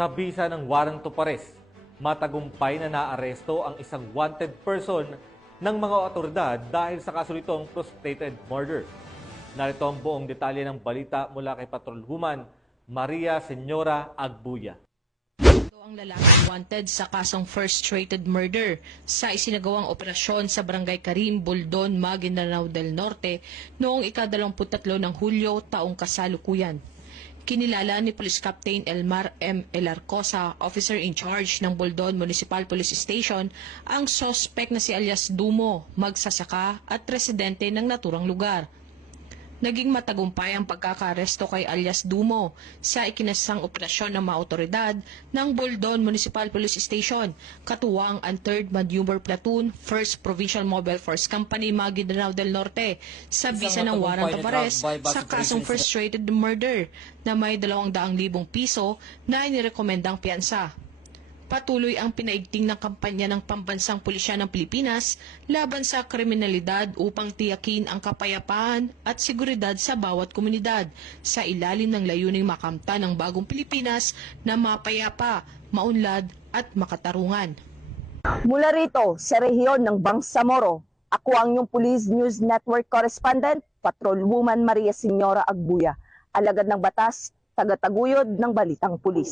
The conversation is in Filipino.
Sa bisa ng warrant of arrest, matagumpay na naaresto ang isang wanted person ng mga otoridad dahil sa kaso nitong frustrated murder. Narito ang buong detalye ng balita mula kay Patrolwoman Maria Senyora Agbuya. Ito ang lalaking wanted sa kasong frustrated murder sa isinagawang operasyon sa Barangay Karim, Buldon, Maguindanao del Norte noong ika-23 ng Hulyo taong kasalukuyan. Kinilala ni Police Captain Elmar M. Elarcosa, officer in charge ng Buldon Municipal Police Station, ang sospek na si alias Dumo, magsasaka at residente ng naturang lugar. Naging matagumpay ang pagkakaresto kay alias Dumo sa ikinasang operasyon ng mga otoridad ng Buldon Municipal Police Station, katuwang ang 3rd Maneuver Platoon, 1st Provincial Mobile Force Company, Maguindanao del Norte, sa bisa ng warrant of arrest sa kasong frustrated murder na may 200,000 piso na inirekomendang piyansa. Patuloy ang pinaigting ng kampanya ng Pambansang Pulisya ng Pilipinas laban sa kriminalidad upang tiyakin ang kapayapaan at seguridad sa bawat komunidad sa ilalim ng layuning makamtan ng bagong Pilipinas na mapayapa, maunlad at makatarungan. Mula rito sa rehiyon ng Bangsamoro, ako ang inyong Police News Network Correspondent, Patrolwoman Maria Senyora Agbuya, alagad ng batas, tagataguyod ng Balitang Pulis.